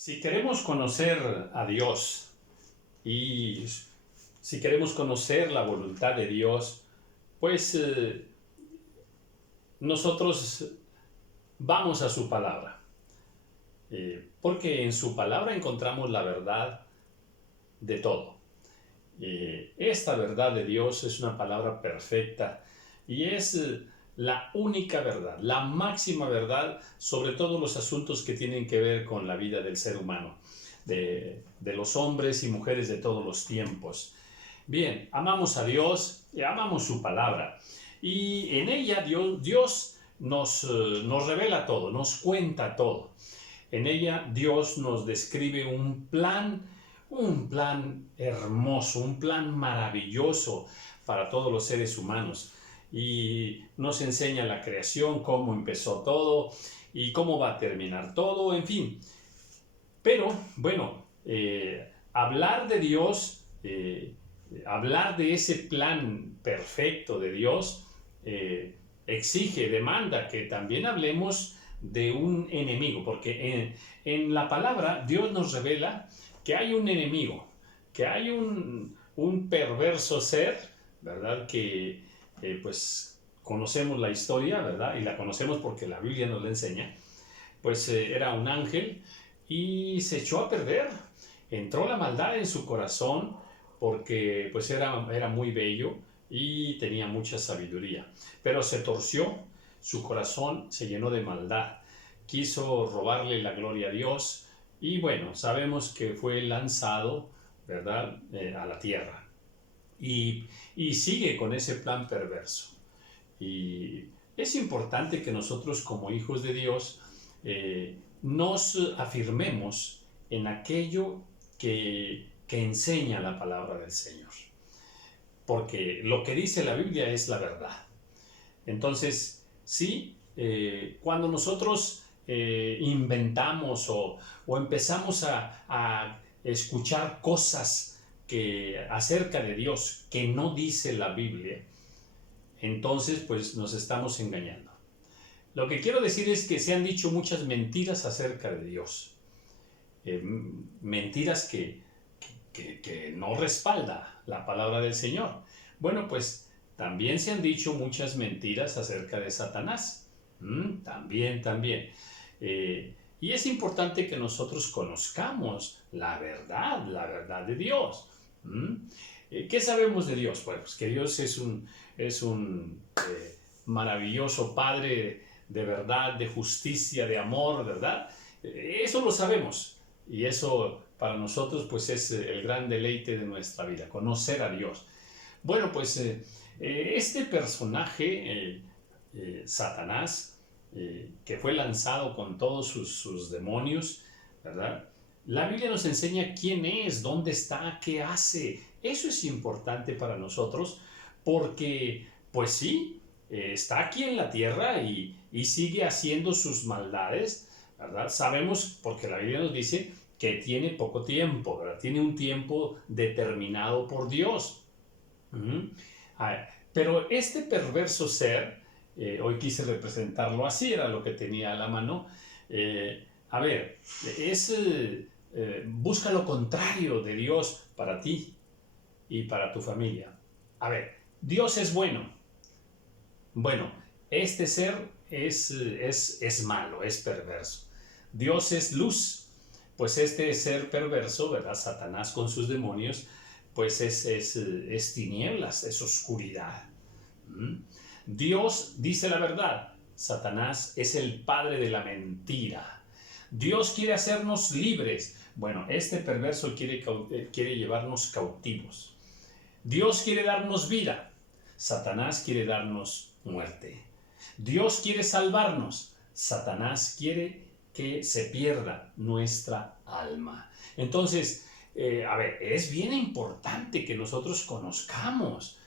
Si queremos conocer a Dios y si queremos conocer la voluntad de Dios, pues nosotros vamos a su palabra, porque en su palabra encontramos la verdad de todo. Esta verdad de Dios es una palabra perfecta y es la única verdad, la máxima verdad sobre todos los asuntos que tienen que ver con la vida del ser humano, de los hombres y mujeres de todos los tiempos. Bien, amamos a Dios y amamos su palabra. Y en ella Dios nos revela todo, nos cuenta todo. En ella Dios nos describe un plan hermoso, un plan maravilloso para todos los seres humanos. Y nos enseña la creación, cómo empezó todo y cómo va a terminar todo, en fin. Pero, bueno, hablar de Dios, hablar de ese plan perfecto de Dios, exige, demanda que también hablemos de un enemigo, porque en la palabra Dios nos revela que hay un enemigo, que hay un perverso ser, ¿verdad? Que pues conocemos la historia, ¿verdad? Y la conocemos porque la Biblia nos la enseña. Pues era un ángel y se echó a perder. Entró la maldad en su corazón porque pues era muy bello y tenía mucha sabiduría. Pero se torció, su corazón se llenó de maldad. Quiso robarle la gloria a Dios y bueno, sabemos que fue lanzado, ¿verdad?, a la tierra. Y sigue con ese plan perverso. Y es importante que nosotros como hijos de Dios nos afirmemos en aquello que enseña la palabra del Señor. Porque lo que dice la Biblia es la verdad. Entonces, sí, cuando nosotros inventamos o empezamos a escuchar cosas acerca de Dios que no dice la Biblia, entonces pues nos estamos engañando. Lo que quiero decir es que se han dicho muchas mentiras acerca de Dios. Mentiras que no respalda la palabra del Señor. Bueno, pues también se han dicho muchas mentiras acerca de Satanás. También. Y es importante que nosotros conozcamos la verdad de Dios. ¿Qué sabemos de Dios? Pues que Dios es un maravilloso Padre de verdad, de justicia, de amor, ¿verdad? Eso lo sabemos. Y eso para nosotros pues es el gran deleite de nuestra vida, conocer a Dios. Bueno, pues este personaje, Satanás, que fue lanzado con todos sus demonios, ¿verdad? La Biblia nos enseña quién es, dónde está, qué hace. Eso es importante para nosotros porque, pues sí, está aquí en la tierra y sigue haciendo sus maldades, ¿verdad? Sabemos, porque la Biblia nos dice que tiene poco tiempo, ¿verdad? Tiene un tiempo determinado por Dios. Pero este perverso ser, hoy quise representarlo así, era lo que tenía a la mano. A ver, busca lo contrario de Dios para ti y para tu familia. A ver, Dios es bueno. Bueno, este ser es malo, es perverso. Dios es luz. Pues este ser perverso, ¿verdad? Satanás con sus demonios, pues es tinieblas, es oscuridad. Dios dice la verdad. Satanás es el padre de la mentira. Dios quiere hacernos libres. Bueno, este perverso quiere llevarnos cautivos. Dios quiere darnos vida. Satanás quiere darnos muerte. Dios quiere salvarnos. Satanás quiere que se pierda nuestra alma. Entonces, a ver, es bien importante que nosotros conozcamos,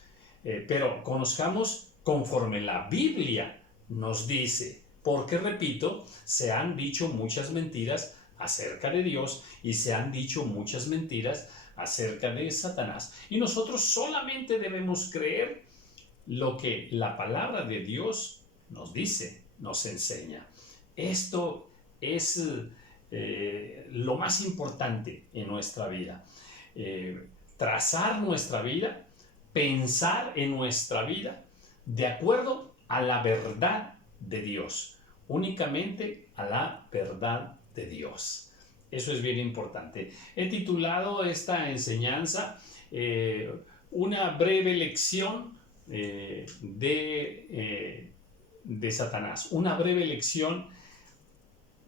pero conozcamos conforme la Biblia nos dice, porque repito, se han dicho muchas mentiras acerca de Dios y se han dicho muchas mentiras acerca de Satanás. Y nosotros solamente debemos creer lo que la palabra de Dios nos dice, nos enseña. Esto es lo más importante en nuestra vida. Trazar nuestra vida, pensar en nuestra vida de acuerdo a la verdad de Dios, únicamente a la verdad de Dios. Eso es bien importante. He titulado esta enseñanza una breve lección de Satanás, una breve lección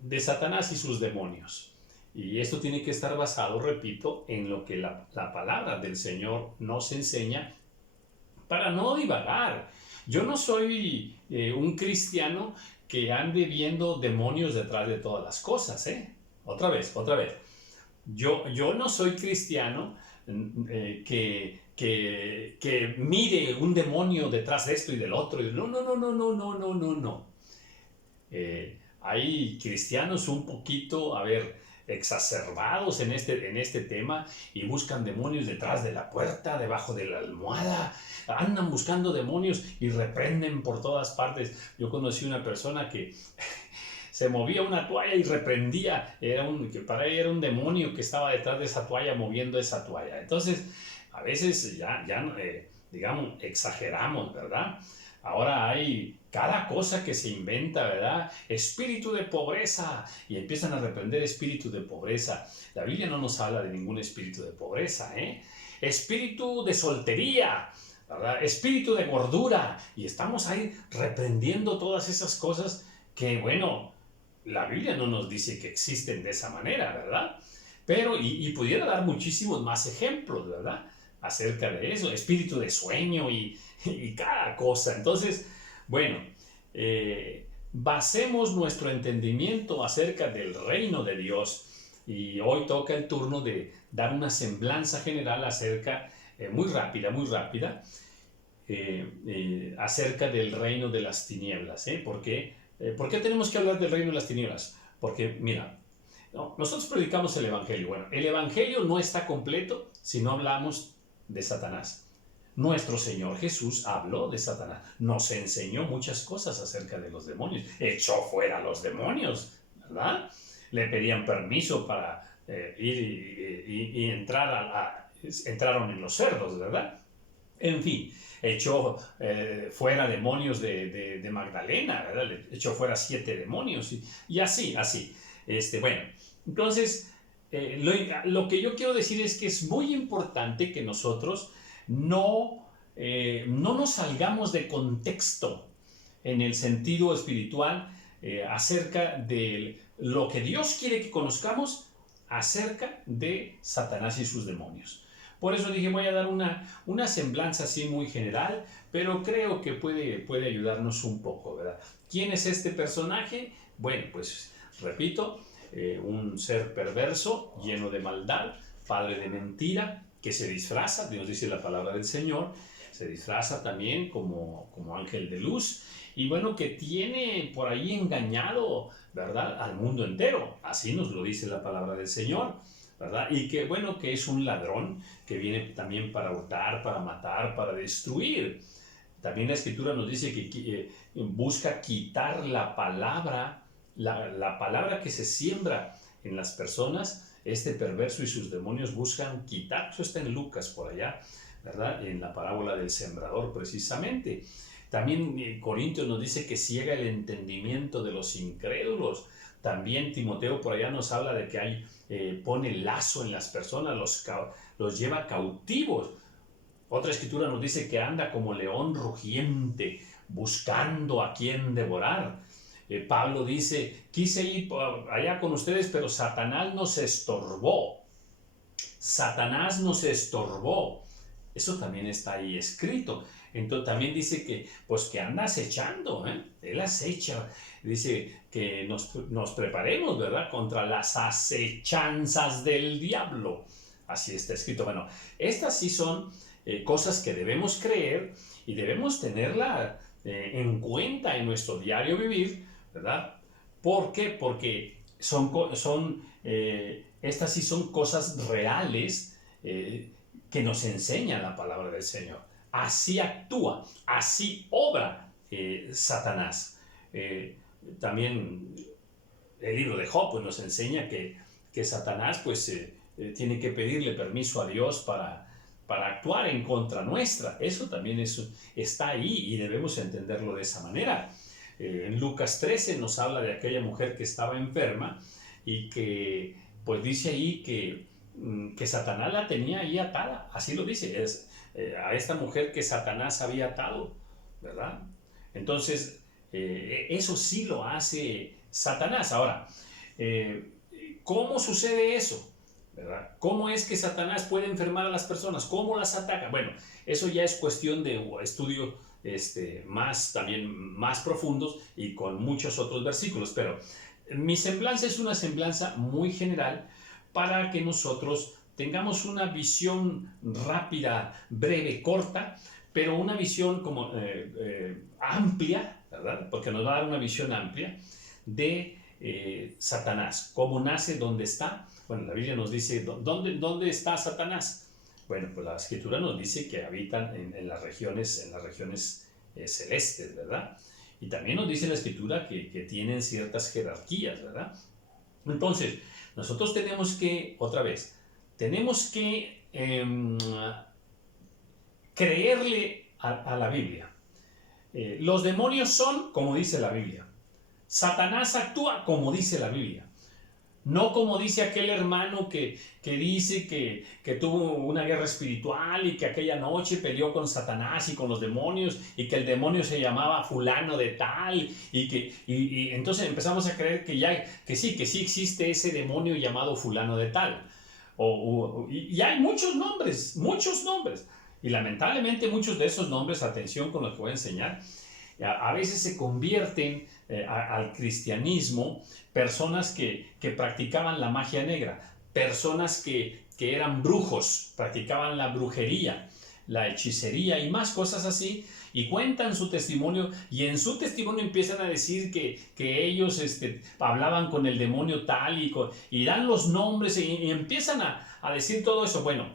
de Satanás y sus demonios. Y esto tiene que estar basado, repito, en lo que la palabra del Señor nos enseña para no divagar. Yo no soy un cristiano que ande viendo demonios detrás de todas las cosas, ¿eh? Otra vez. Yo no soy cristiano que mire un demonio detrás de esto y del otro. No. Hay cristianos un poquito, exacerbados en este tema y buscan demonios detrás de la puerta, debajo de la almohada. Andan buscando demonios y reprenden por todas partes. Yo conocí una persona que se movía una toalla y reprendía, que para ella era un demonio que estaba detrás de esa toalla moviendo esa toalla. Entonces, a veces digamos, exageramos, ¿verdad? Ahora hay cada cosa que se inventa, ¿verdad? Espíritu de pobreza, y empiezan a reprender espíritu de pobreza. La Biblia no nos habla de ningún espíritu de pobreza, ¿eh? Espíritu de soltería, ¿verdad? Espíritu de gordura, y estamos ahí reprendiendo todas esas cosas que, bueno, la Biblia no nos dice que existen de esa manera, ¿verdad? Pero, y pudiera dar muchísimos más ejemplos, ¿verdad? Acerca de eso, espíritu de sueño y cada cosa. Entonces, bueno, basemos nuestro entendimiento acerca del reino de Dios, y hoy toca el turno de dar una semblanza general acerca, muy rápida, acerca del reino de las tinieblas. ¿Por qué tenemos que hablar del reino de las tinieblas? Porque, mira, nosotros predicamos el Evangelio. Bueno, el Evangelio no está completo si no hablamos de Satanás. Nuestro Señor Jesús habló de Satanás, nos enseñó muchas cosas acerca de los demonios, echó fuera a los demonios, ¿verdad? Le pedían permiso para ir y entrar entraron en los cerdos, ¿verdad? En fin, echó fuera demonios de Magdalena, ¿verdad? Le echó fuera 7 demonios y así. Bueno, entonces, lo que yo quiero decir es que es muy importante que nosotros no nos salgamos de contexto en el sentido espiritual acerca de lo que Dios quiere que conozcamos acerca de Satanás y sus demonios. Por eso dije, voy a dar una semblanza así muy general, pero creo que puede ayudarnos un poco, ¿verdad? ¿Quién es este personaje? Bueno, pues repito, un ser perverso, lleno de maldad, padre de mentira, que se disfraza, Dios dice la palabra del Señor, se disfraza también como ángel de luz, y bueno, que tiene por ahí engañado, ¿verdad?, al mundo entero. Así nos lo dice la palabra del Señor, ¿verdad? Y que bueno, que es un ladrón que viene también para hurtar, para matar, para destruir. También la Escritura nos dice que busca quitar la palabra que se siembra en las personas. Este perverso y sus demonios buscan quitar. Eso está en Lucas por allá, ¿verdad? En la parábola del sembrador precisamente. También Corintios nos dice que ciega el entendimiento de los incrédulos. También Timoteo por allá nos habla de que pone lazo en las personas, los lleva cautivos. Otra escritura nos dice que anda como león rugiente, buscando a quien devorar. Pablo dice, quise ir allá con ustedes, pero Satanás nos estorbó. Satanás nos estorbó. Eso también está ahí escrito. Entonces también dice que anda acechando, Él acecha. Dice que nos preparemos, ¿verdad?, contra las acechanzas del diablo. Así está escrito. Bueno, estas sí son cosas que debemos creer y debemos tenerla en cuenta en nuestro diario vivir, ¿verdad? ¿Por qué? Porque estas sí son cosas reales que nos enseña la palabra del Señor. Así actúa, así obra Satanás. También el libro de Job pues, nos enseña que Satanás pues, tiene que pedirle permiso a Dios para actuar en contra nuestra. Eso también está ahí y debemos entenderlo de esa manera. En Lucas 13 nos habla de aquella mujer que estaba enferma y que pues dice ahí que Satanás la tenía ahí atada. Así lo dice, a esta mujer que Satanás había atado, ¿verdad? Entonces, eso sí lo hace Satanás. Ahora, ¿cómo sucede eso? ¿Verdad? ¿Cómo es que Satanás puede enfermar a las personas? ¿Cómo las ataca? Bueno, eso ya es cuestión de estudio también más profundos y con muchos otros versículos, pero mi semblanza es una semblanza muy general para que nosotros tengamos una visión rápida, breve, corta, pero una visión como amplia, ¿verdad? Porque nos va a dar una visión amplia de Satanás, cómo nace, dónde está. Bueno, la Biblia nos dice, ¿dónde está Satanás? Bueno, pues la Escritura nos dice que habitan en las regiones celestes, ¿verdad? Y también nos dice la Escritura que tienen ciertas jerarquías, ¿verdad? Entonces, nosotros tenemos que, otra vez, tenemos que creerle a la Biblia. Los demonios son como dice la Biblia. Satanás actúa como dice la Biblia. No como dice aquel hermano que dice que tuvo una guerra espiritual y que aquella noche peleó con Satanás y con los demonios y que el demonio se llamaba fulano de tal y entonces empezamos a creer que sí existe ese demonio llamado fulano de tal. Y hay muchos nombres. Y lamentablemente muchos de esos nombres, atención con lo que voy a enseñar, a veces se convierten al cristianismo personas que practicaban la magia negra, personas que eran brujos, practicaban la brujería, la hechicería y más cosas así, y cuentan su testimonio, y en su testimonio empiezan a decir que ellos hablaban con el demonio tal, y dan los nombres, y empiezan a decir todo eso. Bueno,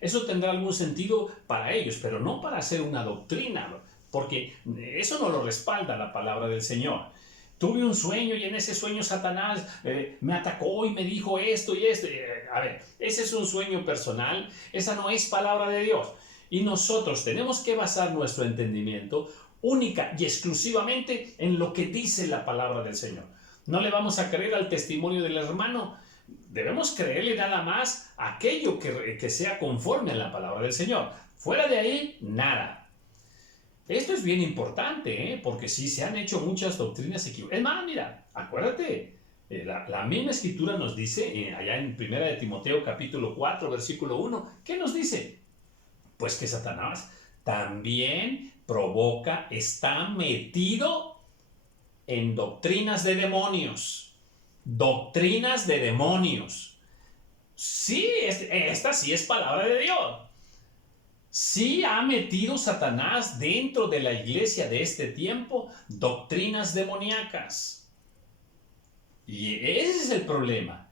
eso tendrá algún sentido para ellos, pero no para hacer una doctrina, porque eso no lo respalda la palabra del Señor. Tuve un sueño y en ese sueño Satanás me atacó y me dijo esto y esto. A ver, ese es un sueño personal, esa no es palabra de Dios. Y nosotros tenemos que basar nuestro entendimiento única y exclusivamente en lo que dice la palabra del Señor. No le vamos a creer al testimonio del hermano, debemos creerle nada más aquello que sea conforme a la palabra del Señor. Fuera de ahí, nada. Esto es bien importante, porque sí se han hecho muchas doctrinas equivocadas. Es más, mira, acuérdate, la misma Escritura nos dice, allá en 1 de Timoteo capítulo 4, versículo 1, ¿qué nos dice? Pues que Satanás también está metido en doctrinas de demonios. Doctrinas de demonios. Sí, esta sí es palabra de Dios. Sí ha metido Satanás dentro de la iglesia de este tiempo doctrinas demoníacas. Y ese es el problema,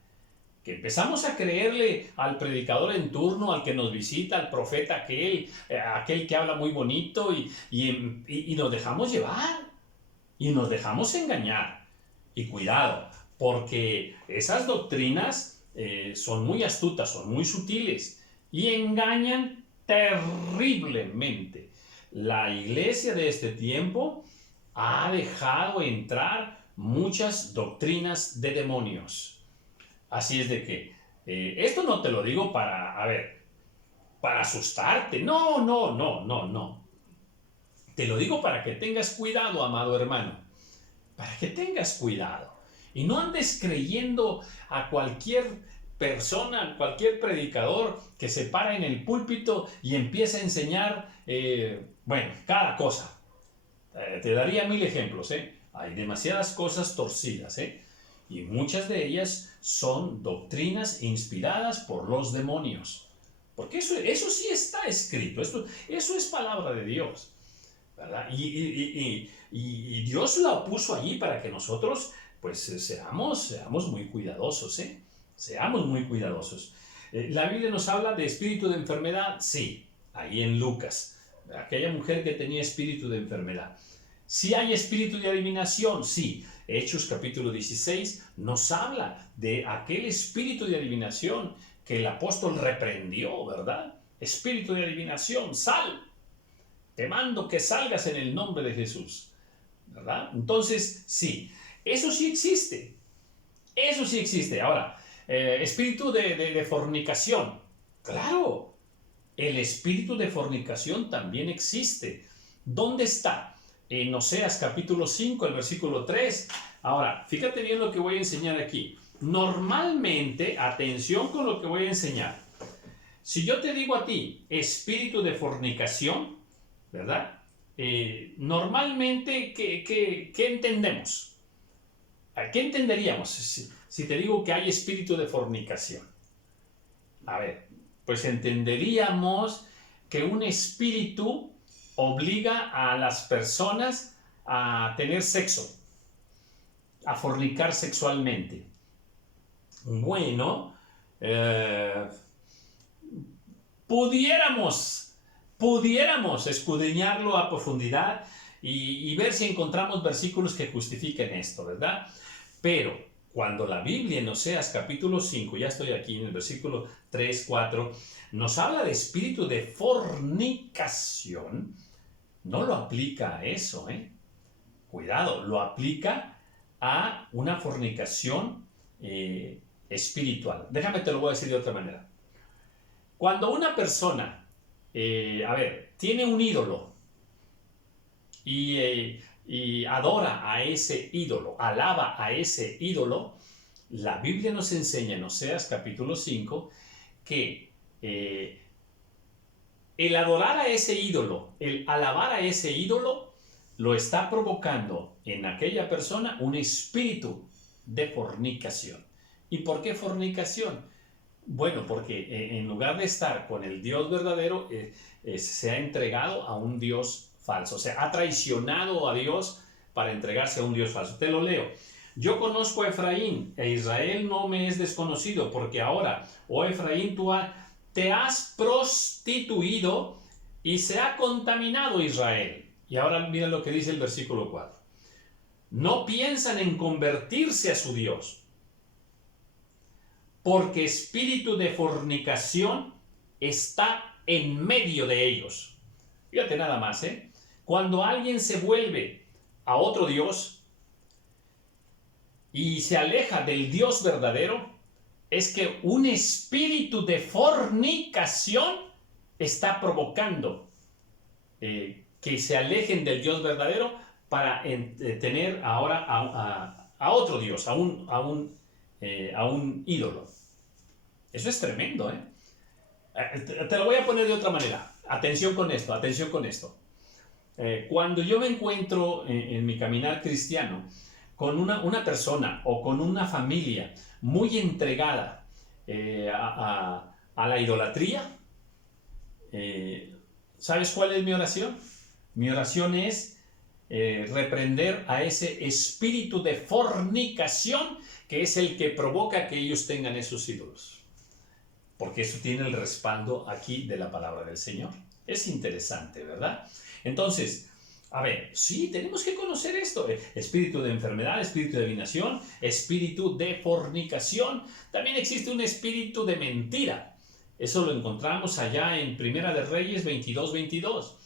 que empezamos a creerle al predicador en turno, al que nos visita, al profeta aquel que habla muy bonito y nos dejamos llevar y nos dejamos engañar. Y cuidado, porque esas doctrinas son muy astutas, son muy sutiles y engañan terriblemente. La iglesia de este tiempo ha dejado entrar muchas doctrinas de demonios. Así es de que esto no te lo digo para asustarte. No. Te lo digo para que tengas cuidado, amado hermano. Para que tengas cuidado. Y no andes creyendo a cualquier persona, cualquier predicador que se para en el púlpito y empieza a enseñar, cada cosa. Te daría 1000 ejemplos, Hay demasiadas cosas torcidas, y muchas de ellas son doctrinas inspiradas por los demonios. Porque eso sí está escrito, eso es palabra de Dios, ¿verdad? Y Dios la puso allí para que nosotros, pues, seamos muy cuidadosos, Seamos muy cuidadosos. La Biblia nos habla de espíritu de enfermedad, sí, ahí en Lucas, aquella mujer que tenía espíritu de enfermedad. Si hay espíritu de adivinación, sí. Hechos capítulo 16 nos habla de aquel espíritu de adivinación que el apóstol reprendió, ¿verdad? Espíritu de adivinación, sal. Te mando que salgas en el nombre de Jesús, ¿verdad? Entonces, sí, eso sí existe. Eso sí existe. Ahora, espíritu de fornicación. Claro, el espíritu de fornicación también existe. ¿Dónde está? En Oseas capítulo 5, el versículo 3. Ahora, fíjate bien lo que voy a enseñar aquí. Normalmente, atención con lo que voy a enseñar. Si yo te digo a ti, espíritu de fornicación, ¿verdad? Normalmente, ¿qué entendemos? ¿Qué entenderíamos si te digo que hay espíritu de fornicación? A ver, pues entenderíamos que un espíritu obliga a las personas a tener sexo, a fornicar sexualmente. Bueno, pudiéramos escudriñarlo a profundidad y ver si encontramos versículos que justifiquen esto, ¿verdad? Pero cuando la Biblia en Oseas capítulo 5, ya estoy aquí en el versículo 3, 4, nos habla de espíritu de fornicación, no lo aplica a eso, Cuidado, lo aplica a una fornicación espiritual. Déjame te lo voy a decir de otra manera. Cuando una persona, tiene un ídolo y adora a ese ídolo, alaba a ese ídolo, la Biblia nos enseña en Oseas capítulo 5 que el adorar a ese ídolo, el alabar a ese ídolo, lo está provocando en aquella persona un espíritu de fornicación. ¿Y por qué fornicación? Bueno, porque en lugar de estar con el Dios verdadero, se ha entregado a un Dios falso. O sea, ha traicionado a Dios para entregarse a un Dios falso. Te lo leo. Yo conozco a Efraín, e Israel no me es desconocido, porque ahora, oh Efraín, te has prostituido y se ha contaminado Israel. Y ahora mira lo que dice el versículo 4. No piensan en convertirse a su Dios, porque espíritu de fornicación está en medio de ellos. Fíjate nada más, Cuando alguien se vuelve a otro Dios y se aleja del Dios verdadero, es que un espíritu de fornicación está provocando que se alejen del Dios verdadero para tener ahora a otro Dios, a un ídolo. Eso es tremendo, Te lo voy a poner de otra manera. Atención con esto, atención con esto. Cuando yo me encuentro en mi caminar cristiano con una persona o con una familia muy entregada a la idolatría, ¿sabes cuál es mi oración? Mi oración es reprender a ese espíritu de fornicación que es el que provoca que ellos tengan esos ídolos. Porque eso tiene el respaldo aquí de la palabra del Señor. Es interesante, ¿verdad? Entonces, a ver, sí, tenemos que conocer esto. Espíritu de enfermedad, espíritu de adivinación, espíritu de fornicación. También existe un espíritu de mentira. Eso lo encontramos allá en Primera de Reyes 22, 22.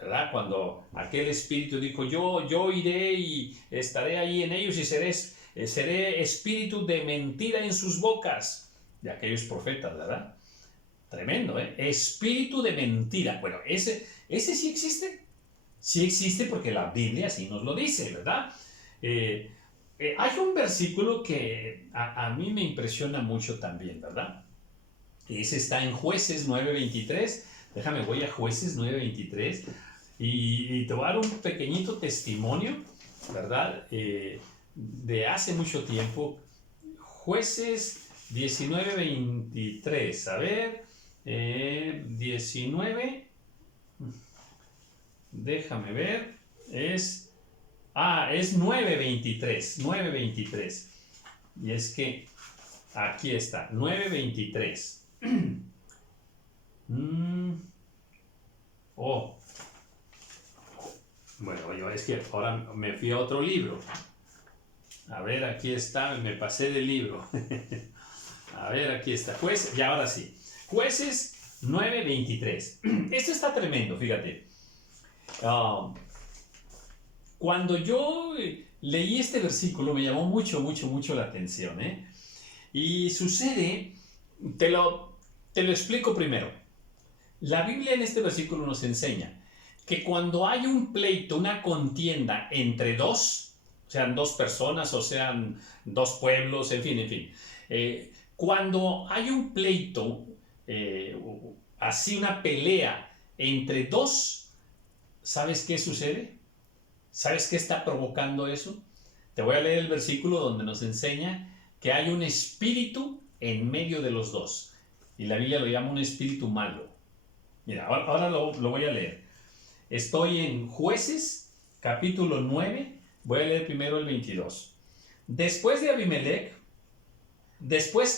¿Verdad? Cuando aquel espíritu dijo, yo iré y estaré ahí en ellos y seré espíritu de mentira en sus bocas. De aquellos profetas, ¿verdad? Tremendo, Espíritu de mentira. Bueno, ese sí existe. Sí existe porque la Biblia así nos lo dice, ¿verdad? Hay un versículo que a mí me impresiona mucho también, ¿verdad? Ese está en Jueces 9:23. Déjame, voy a Jueces 9:23 y te voy a dar un pequeñito testimonio, ¿verdad? De hace mucho tiempo. Jueces 19:23. A ver, 19. Déjame ver. Es 9:23. 9:23. Y es que aquí está, 9:23. Bueno, yo es que ahora me fui a otro libro. A ver, aquí está, me pasé del libro. A ver, aquí está. Y ahora sí. Jueces 9:23. Esto está tremendo, fíjate. Cuando yo leí este versículo me llamó mucho la atención, ¿eh? Y sucede, te lo explico primero. La Biblia en este versículo nos enseña que cuando hay un pleito, una contienda entre dos, sean dos personas o sean dos pueblos, en fin, cuando hay un pleito, así una pelea entre dos, ¿sabes qué sucede? ¿Sabes qué está provocando eso? Te voy a leer el versículo donde nos enseña que hay un espíritu en medio de los dos. Y la Biblia lo llama un espíritu malo. Mira, ahora lo voy a leer. Estoy en Jueces, capítulo 9. Voy a leer primero el 22. Después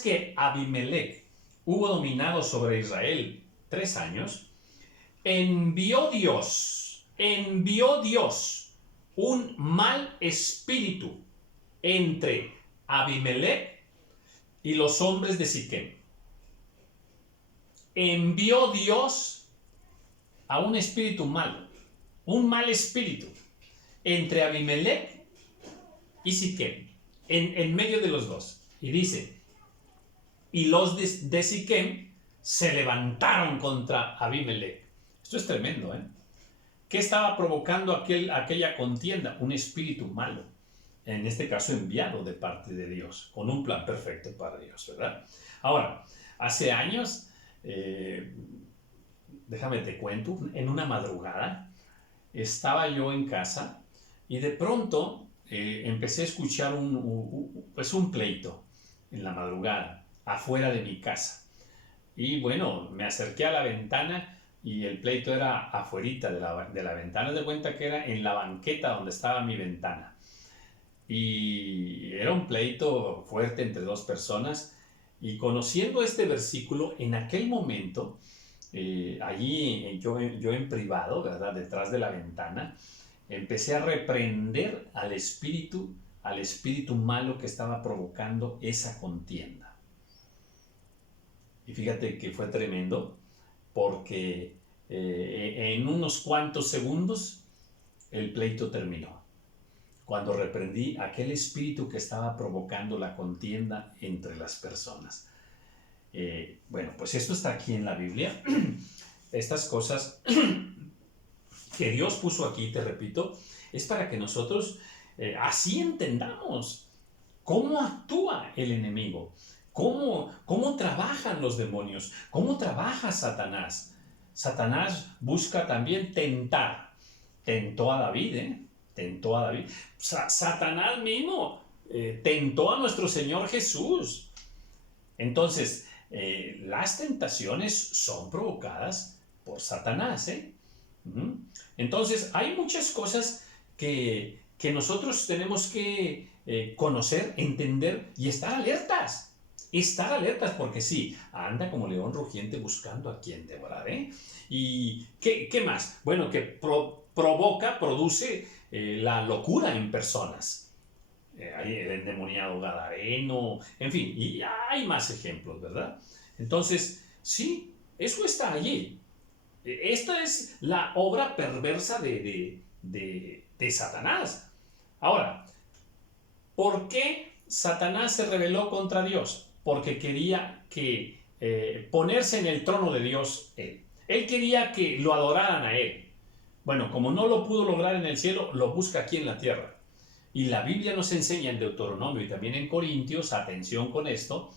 que Abimelech hubo dominado sobre Israel 3 años, envió Dios un mal espíritu entre Abimelech y los hombres de Siquem. Envió Dios a un espíritu malo, un mal espíritu entre Abimelech y Siquem, en medio de los dos. Y dice, y los de Siquem se levantaron contra Abimelech. Esto es tremendo, ¿eh? ¿Qué estaba provocando aquella contienda? Un espíritu malo, en este caso enviado de parte de Dios, con un plan perfecto para Dios, ¿verdad? Ahora, hace años, déjame te cuento, en una madrugada, estaba yo en casa y de pronto empecé a escuchar un pleito en la madrugada, afuera de mi casa. Y bueno, me acerqué a la ventana y el pleito era afuerita de la ventana. De cuenta que era en la banqueta donde estaba mi ventana. Y era un pleito fuerte entre dos personas. Y conociendo este versículo, en aquel momento, allí yo en privado, ¿verdad? Detrás de la ventana, empecé a reprender al espíritu malo que estaba provocando esa contienda. Y fíjate que fue tremendo, porque en unos cuantos segundos el pleito terminó. Cuando reprendí aquel espíritu que estaba provocando la contienda entre las personas. Bueno, pues esto está aquí en la Biblia. Estas cosas que Dios puso aquí, te repito, es para que nosotros así entendamos cómo actúa el enemigo. ¿Cómo trabajan los demonios? ¿Cómo trabaja Satanás? Satanás busca también tentar. Tentó a David, Tentó a David. Satanás mismo tentó a nuestro Señor Jesús. Entonces, las tentaciones son provocadas por Satanás, Entonces, hay muchas cosas que nosotros tenemos que conocer, entender y estar alertas. Estar alertas porque sí, anda como león rugiente buscando a quien devorar, ¿Y qué más? Bueno, que produce la locura en personas. Hay el endemoniado gadareno, en fin, y hay más ejemplos, ¿verdad? Entonces, sí, eso está allí. Esta es la obra perversa de Satanás. Ahora, ¿por qué Satanás se rebeló contra Dios? Porque quería ponerse en el trono de Dios él. Él quería que lo adoraran a él. Bueno, como no lo pudo lograr en el cielo, lo busca aquí en la tierra. Y la Biblia nos enseña en Deuteronomio y también en Corintios, atención con esto,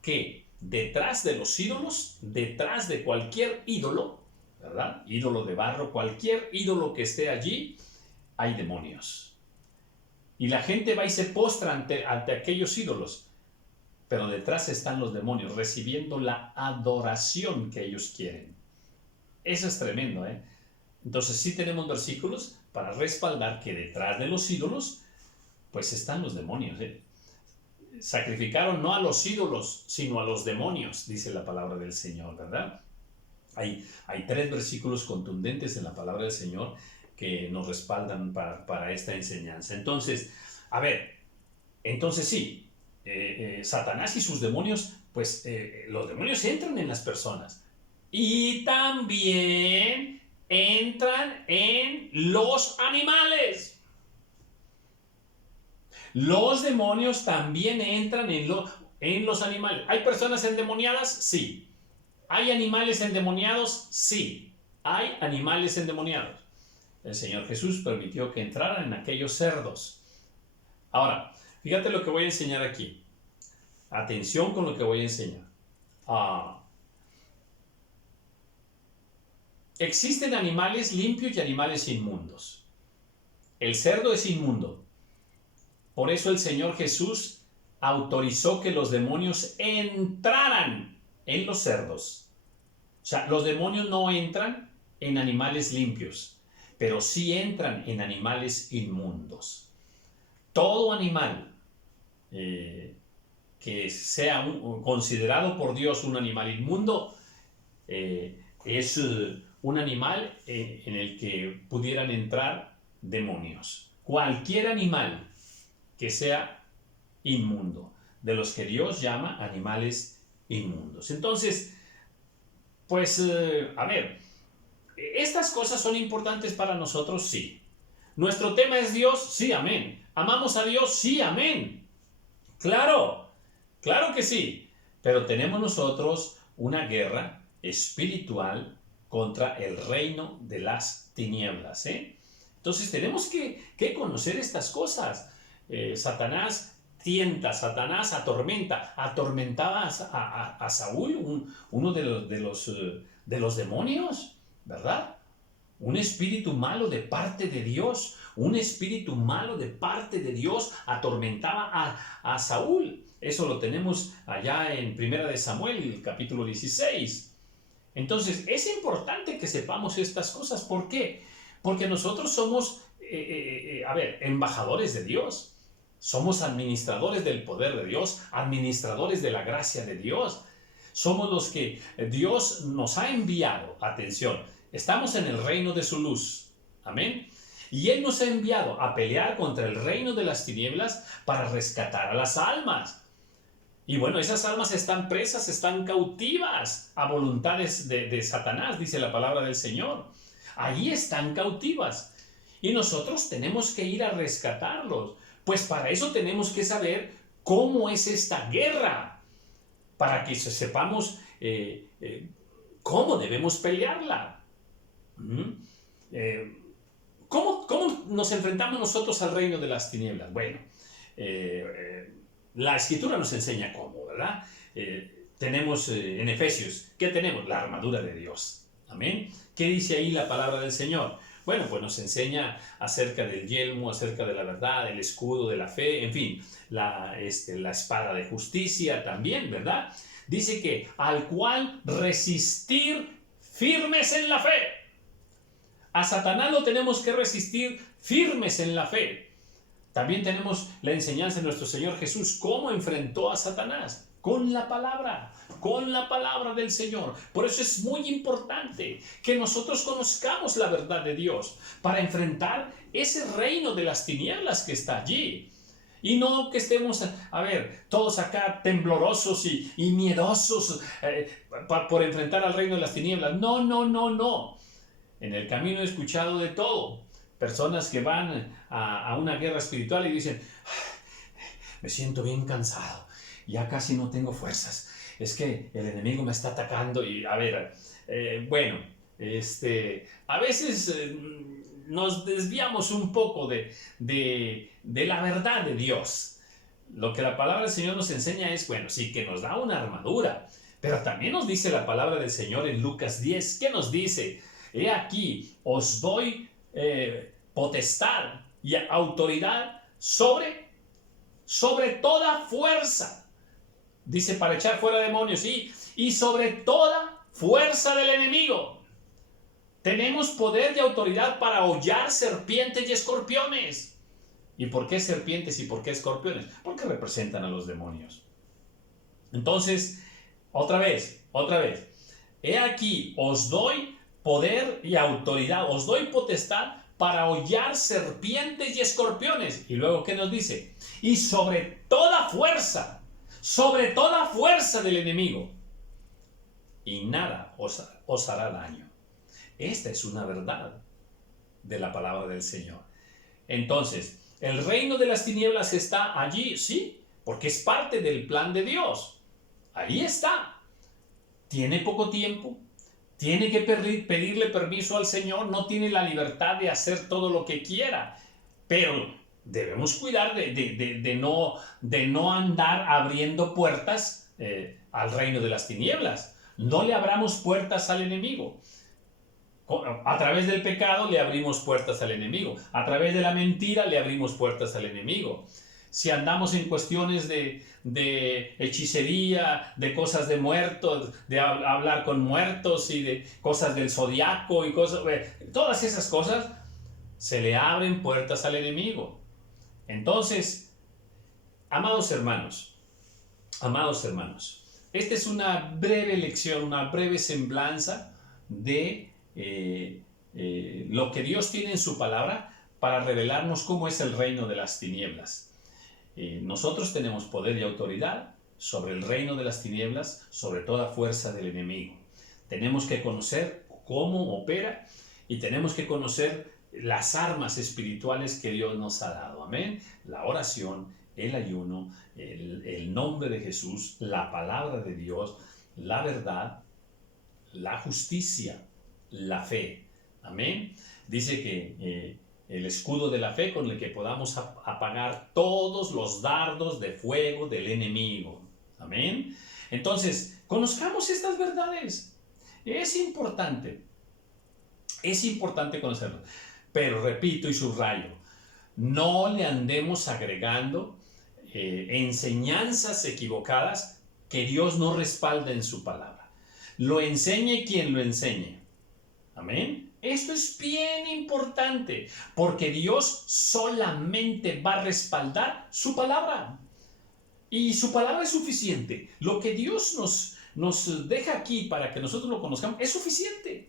que detrás de los ídolos, detrás de cualquier ídolo, ¿verdad? Ídolo de barro, cualquier ídolo que esté allí, hay demonios. Y la gente va y se postra ante aquellos ídolos. Pero detrás están los demonios, recibiendo la adoración que ellos quieren. Eso es tremendo, Entonces sí tenemos versículos para respaldar que detrás de los ídolos, pues están los demonios, Sacrificaron no a los ídolos, sino a los demonios, dice la palabra del Señor, ¿verdad? Hay 3 versículos contundentes en la palabra del Señor que nos respaldan para esta enseñanza. Entonces, a ver, entonces sí, Satanás y sus demonios, pues los demonios entran en las personas y también entran en los animales. Los demonios también entran en los animales. ¿Hay personas endemoniadas? Sí. ¿Hay animales endemoniados? Sí. Hay animales endemoniados. El Señor Jesús permitió que entraran en aquellos cerdos. Ahora, fíjate lo que voy a enseñar aquí. Atención con lo que voy a enseñar. Existen animales limpios y animales inmundos. El cerdo es inmundo. Por eso el Señor Jesús autorizó que los demonios entraran en los cerdos. O sea, los demonios no entran en animales limpios, pero sí entran en animales inmundos. Todo animal que sea considerado por Dios un animal inmundo es un animal en el que pudieran entrar demonios. Cualquier animal que sea inmundo, de los que Dios llama animales inmundos. Entonces, pues, a ver, ¿estas cosas son importantes para nosotros? Sí. ¿Nuestro tema es Dios? Sí, amén. ¿Amamos a Dios? Sí, amén. Claro, claro que sí. Pero tenemos nosotros una guerra espiritual contra el reino de las tinieblas, Entonces tenemos que conocer estas cosas. Satanás tienta, Satanás atormentaba a Saúl, uno de los demonios, ¿verdad? Un espíritu malo de parte de Dios, un espíritu malo de parte de Dios atormentaba a Saúl. Eso lo tenemos allá en 1 de Samuel, capítulo 16. Entonces, es importante que sepamos estas cosas. ¿Por qué? Porque nosotros somos, embajadores de Dios. Somos administradores del poder de Dios, administradores de la gracia de Dios. Somos los que Dios nos ha enviado. Atención, estamos en el reino de su luz. Amén. Y Él nos ha enviado a pelear contra el reino de las tinieblas para rescatar a las almas. Y bueno, esas almas están presas, están cautivas a voluntades de Satanás, dice la palabra del Señor. Allí están cautivas. Y nosotros tenemos que ir a rescatarlos. Pues para eso tenemos que saber cómo es esta guerra, para que sepamos cómo debemos pelearla. ¿Cómo nos enfrentamos nosotros al reino de las tinieblas? Bueno, la Escritura nos enseña cómo, ¿verdad? Tenemos en Efesios, ¿qué tenemos? La armadura de Dios. Amén. ¿Qué dice ahí la palabra del Señor? Bueno, pues nos enseña acerca del yelmo, acerca de la verdad, el escudo de la fe, en fin, la espada de justicia también, ¿verdad? Dice que al cual resistir firmes en la fe. A Satanás lo tenemos que resistir firmes en la fe. También tenemos la enseñanza de nuestro Señor Jesús, cómo enfrentó a Satanás. Con la palabra del Señor. Por eso es muy importante que nosotros conozcamos la verdad de Dios para enfrentar ese reino de las tinieblas que está allí. Y no que estemos, todos acá temblorosos y miedosos por enfrentar al reino de las tinieblas. No. En el camino he escuchado de todo. Personas que van a una guerra espiritual y dicen, me siento bien cansado. Ya casi no tengo fuerzas, es que el enemigo me está atacando y a veces nos desviamos un poco de la verdad de Dios. Lo que la palabra del Señor nos enseña es, sí que nos da una armadura, pero también nos dice la palabra del Señor en Lucas 10, ¿qué nos dice? He aquí, os doy potestad y autoridad sobre toda fuerza. Dice, para echar fuera demonios, y sobre toda fuerza del enemigo. Tenemos poder y autoridad para hollar serpientes y escorpiones. ¿Y por qué serpientes y por qué escorpiones? Porque representan a los demonios. Entonces, otra vez. He aquí, os doy poder y autoridad, os doy potestad para hollar serpientes y escorpiones. Y luego, ¿qué nos dice? Y sobre toda fuerza del enemigo, y nada os hará daño. Esta es una verdad de la palabra del Señor. Entonces, el reino de las tinieblas está allí, sí, porque es parte del plan de Dios. Ahí está. Tiene poco tiempo, tiene que pedirle permiso al Señor, no tiene la libertad de hacer todo lo que quiera, pero debemos cuidar de no andar abriendo puertas al reino de las tinieblas. No le abramos puertas al enemigo. A través del pecado le abrimos puertas al enemigo. A través de la mentira le abrimos puertas al enemigo. Si andamos en cuestiones de hechicería, de cosas de muertos, de hablar con muertos y de cosas del zodiaco y cosas, todas esas cosas, se le abren puertas al enemigo. Entonces, amados hermanos, esta es una breve lección, una breve semblanza de lo que Dios tiene en su palabra para revelarnos cómo es el reino de las tinieblas. Nosotros tenemos poder y autoridad sobre el reino de las tinieblas, sobre toda fuerza del enemigo. Tenemos que conocer cómo opera y tenemos que conocer las armas espirituales que Dios nos ha dado. Amén. La oración, el ayuno, el nombre de Jesús, la palabra de Dios, la verdad, la justicia, la fe. Amén. Dice que el escudo de la fe con el que podamos apagar todos los dardos de fuego del enemigo. Amén. Entonces, conozcamos estas verdades. Es importante conocerlas. Pero repito y subrayo, no le andemos agregando enseñanzas equivocadas que Dios no respalda en su palabra. Lo enseñe quien lo enseñe. Amén. Esto es bien importante porque Dios solamente va a respaldar su palabra. Y su palabra es suficiente. Lo que Dios nos deja aquí para que nosotros lo conozcamos es suficiente.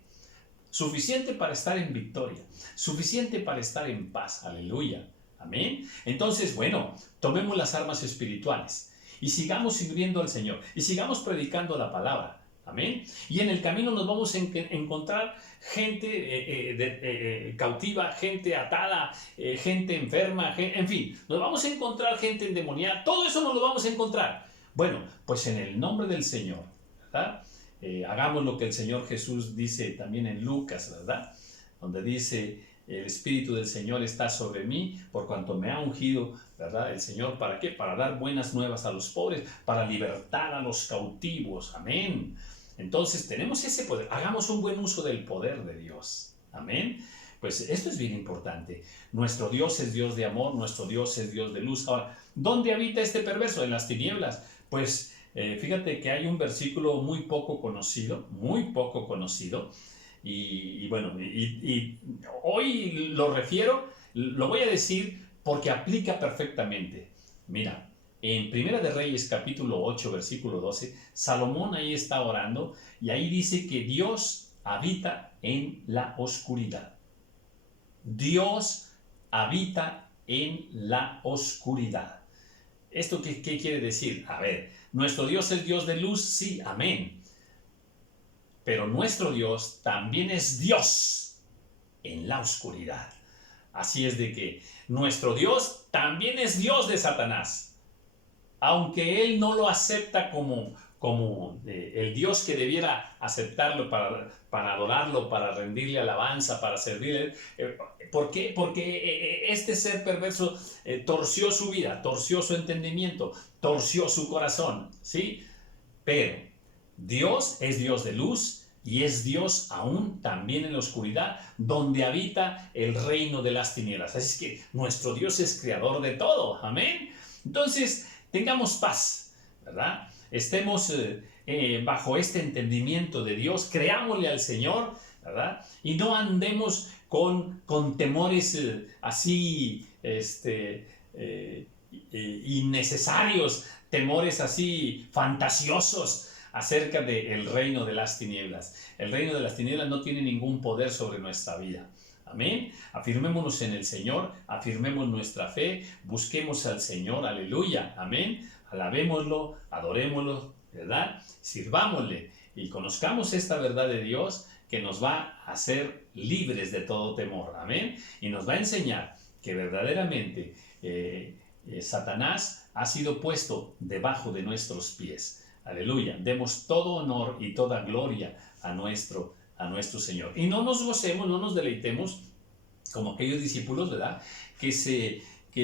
Suficiente para estar en victoria. Suficiente para estar en paz. Aleluya. Amén. Entonces, bueno, tomemos las armas espirituales y sigamos sirviendo al Señor y sigamos predicando la palabra. Amén. Y en el camino nos vamos a encontrar gente cautiva, gente atada, gente enferma, en fin, nos vamos a encontrar gente endemoniada, todo eso nos lo vamos a encontrar. Bueno, pues en el nombre del Señor, ¿verdad? Hagamos lo que el Señor Jesús dice también en Lucas, ¿verdad? Donde dice, el Espíritu del Señor está sobre mí, por cuanto me ha ungido, ¿verdad? El Señor, ¿para qué? Para dar buenas nuevas a los pobres, para libertar a los cautivos, amén. Entonces tenemos ese poder, hagamos un buen uso del poder de Dios, amén. Pues esto es bien importante. Nuestro Dios es Dios de amor, nuestro Dios es Dios de luz. Ahora, ¿dónde habita este perverso? En las tinieblas. Pues fíjate que hay un versículo muy poco conocido, y bueno, y hoy lo voy a decir porque aplica perfectamente. Mira, en Primera de Reyes capítulo 8 versículo 12, Salomón ahí está orando y ahí dice que Dios habita en la oscuridad. Dios habita en la oscuridad. ¿Esto qué quiere decir? A ver, nuestro Dios es Dios de luz, sí, amén. Pero nuestro Dios también es Dios en la oscuridad. Así es de que nuestro Dios también es Dios de Satanás. Aunque él no lo acepta como el Dios que debiera aceptarlo para adorarlo, para rendirle alabanza, para servirle. ¿Por qué? Porque este ser perverso torció su vida, torció su entendimiento, torció su corazón, ¿sí? Pero Dios es Dios de luz y es Dios aún también en la oscuridad, donde habita el reino de las tinieblas. Así es que nuestro Dios es creador de todo, amén. Entonces, tengamos paz, ¿verdad? Estemos bajo este entendimiento de Dios, creámosle al Señor, ¿verdad? Y no andemos con temores así innecesarios, temores así fantasiosos acerca del reino de las tinieblas. El reino de las tinieblas no tiene ningún poder sobre nuestra vida. Amén. Afirmémonos en el Señor, afirmemos nuestra fe, busquemos al Señor, aleluya, amén. Alabémoslo, adorémoslo, ¿verdad? Sirvámosle y conozcamos esta verdad de Dios que nos va a hacer libres de todo temor, amén. Y nos va a enseñar que verdaderamente Satanás ha sido puesto debajo de nuestros pies. Aleluya. Demos todo honor y toda gloria a nuestro Señor. Y no nos gocemos, no nos deleitemos como aquellos discípulos, ¿verdad? Que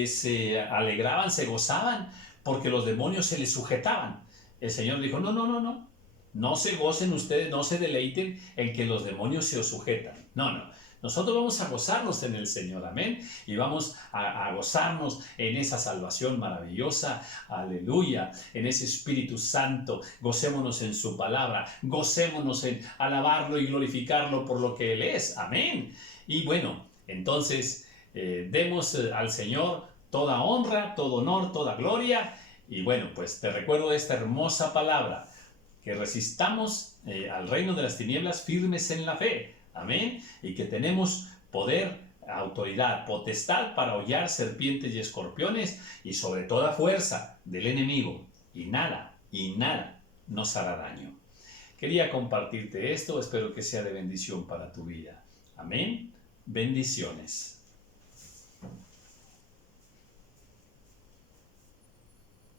se alegraban, se gozaban porque los demonios se les sujetaban. El Señor dijo, no, no, no, no. No se gocen ustedes, no se deleiten en que los demonios se os sujetan. No, no. Nosotros vamos a gozarnos en el Señor, amén. Y vamos a gozarnos en esa salvación maravillosa, aleluya, en ese Espíritu Santo. Gocémonos en su palabra, gocémonos en alabarlo y glorificarlo por lo que Él es, amén. Y bueno, entonces demos al Señor toda honra, todo honor, toda gloria. Y bueno, pues te recuerdo esta hermosa palabra, que resistamos al reino de las tinieblas firmes en la fe. Amén. Y que tenemos poder, autoridad, potestad para hollar serpientes y escorpiones y sobre toda fuerza del enemigo. Y nada nos hará daño. Quería compartirte esto, espero que sea de bendición para tu vida. Amén. Bendiciones.